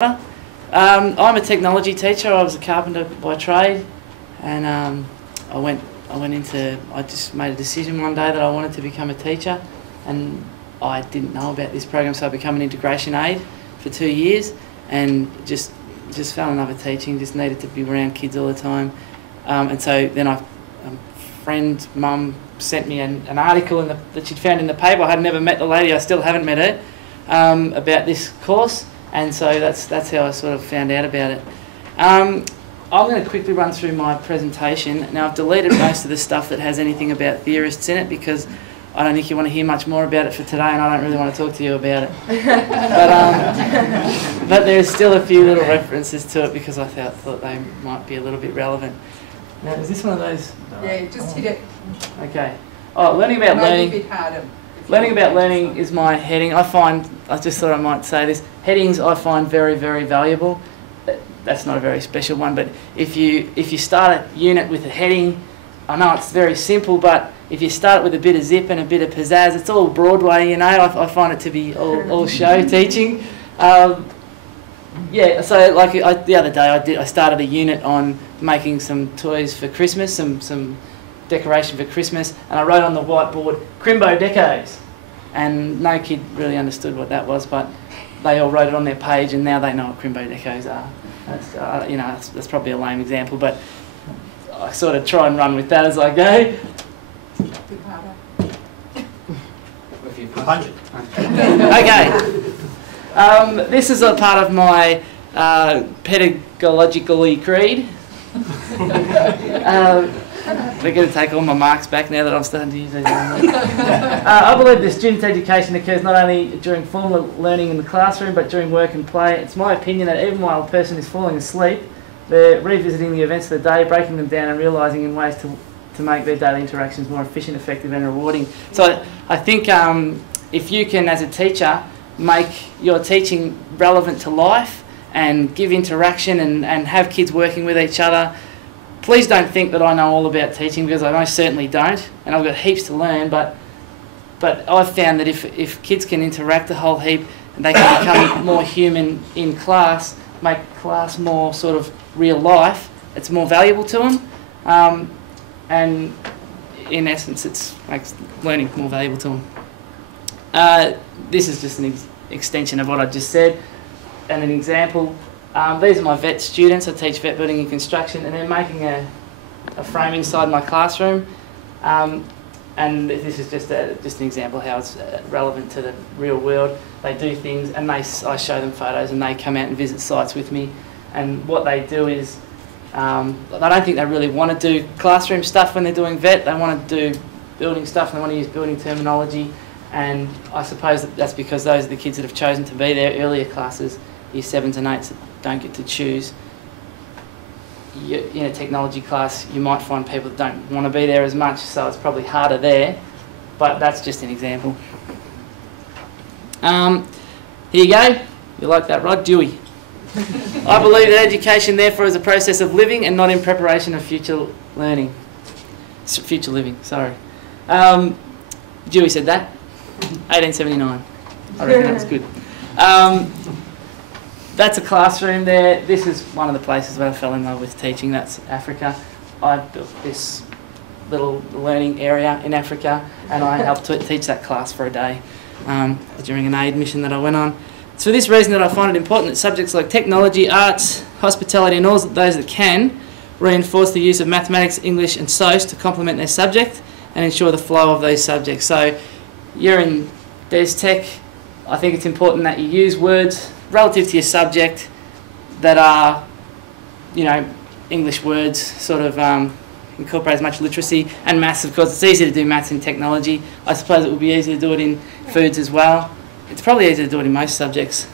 I'm a technology teacher. I was a carpenter by trade, and I just made a decision one day that I wanted to become a teacher, and I didn't know about this program, so I became an integration aide for 2 years, and just fell in love with teaching. Just needed to be around kids all the time, and so then a friend, mum, sent me an article that she'd found in the paper. I had never met the lady. I still haven't met her, about this course. And so that's how I sort of found out about it. I'm going to quickly run through my presentation. Now, I've deleted most of the stuff that has anything about theorists in it because I don't think you want to hear much more about it for today, and I don't really want to talk to you about it. But there's still a few little references to it because I thought they might be a little bit relevant. Now, is this one of those? Yeah, just hit it. Okay. Oh, learning about learning. Maybe a bit harder. Learning about learning is my heading. I just thought I might say this. Headings I find very, very valuable. That's not a very special one, but if you start a unit with a heading, I know it's very simple, but if you start with a bit of zip and a bit of pizzazz, it's all Broadway, you know. I find it to be all show teaching. Yeah, so like the other day I started a unit on making some toys for Christmas, some decoration for Christmas, and I wrote on the whiteboard Crimbo Decos, and no kid really understood what that was, but they all wrote it on their page, and now they know what Crimbo Decos are. That's, you know, that's probably a lame example, but I sort of try and run with that as I go. If you punch it. Okay. This is a part of my pedagogically creed. We're going to take all my marks back now that I'm starting to use these. I believe that student education occurs not only during formal learning in the classroom, but during work and play. It's my opinion that even while a person is falling asleep, they're revisiting the events of the day, breaking them down and realising in ways to make their daily interactions more efficient, effective and rewarding. So I think if you can, as a teacher, make your teaching relevant to life and give interaction and have kids working with each other. Please don't think that I know all about teaching, because I most certainly don't, and I've got heaps to learn, but I've found that if kids can interact a whole heap and they can become more human in class, make class more sort of real life, it's more valuable to them, and in essence it makes learning more valuable to them. This is just an extension of what I just said, and an example. These are my vet students. I teach vet building and construction, and they're making a frame inside my classroom. And this is just an example how it's relevant to the real world. They do things, and I show them photos, and they come out and visit sites with me. And what they do is, I don't think they really want to do classroom stuff when they're doing vet. They want to do building stuff, and they want to use building terminology. And I suppose that's because those are the kids that have chosen to be there. Earlier classes, year 7s and 8s, that don't get to choose. In a technology class, you might find people that don't want to be there as much, so it's probably harder there, but that's just an example. Here you go. You like that, Rod? Dewey. I believe that education, therefore, is a process of living and not in preparation of future learning. Future living, sorry. Dewey said that. 1879. I reckon that was good. That's a classroom there. This is one of the places where I fell in love with teaching. That's Africa. I built this little learning area in Africa, and I helped to teach that class for a day during an aid mission that I went on. It's for this reason that I find it important that subjects like technology, arts, hospitality and all those that can reinforce the use of mathematics, English and SOS to complement their subject and ensure the flow of those subjects. So you're in Des Tech. I think it's important that you use words relative to your subject that are, you know, English words, sort of incorporate as much literacy, and maths, of course. It's easy to do maths in technology. I suppose it would be easy to do it in foods as well. It's probably easy to do it in most subjects.